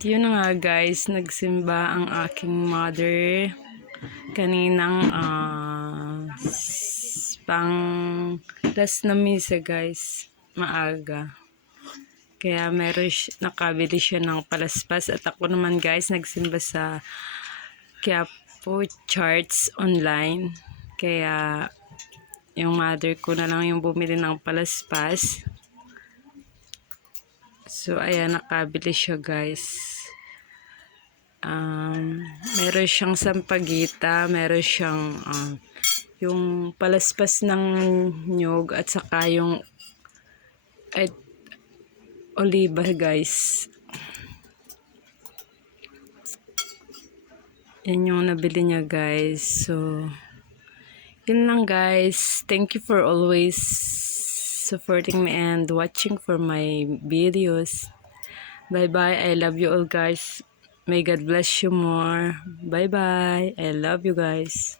yun na nga guys, nagsimba ang aking mother kaninang s- pang last na misa guys, maaga. Kaya meron nakabili siya ng palaspas at ako naman guys nagsimba sa Quiapo Charts online. Kaya yung mother ko na lang yung bumili ng palaspas. So, ayan, nakabili siya, guys. Um, meron siyang sampagita, meron siyang um, yung palaspas ng nyog at saka yung at oliva, guys. Yan yung nabili niya, guys. So, yun lang, guys. Thank you for always supporting me and watching for my videos. Bye-bye. I love you all, guys. May God bless you more. Bye-bye. I love you, guys.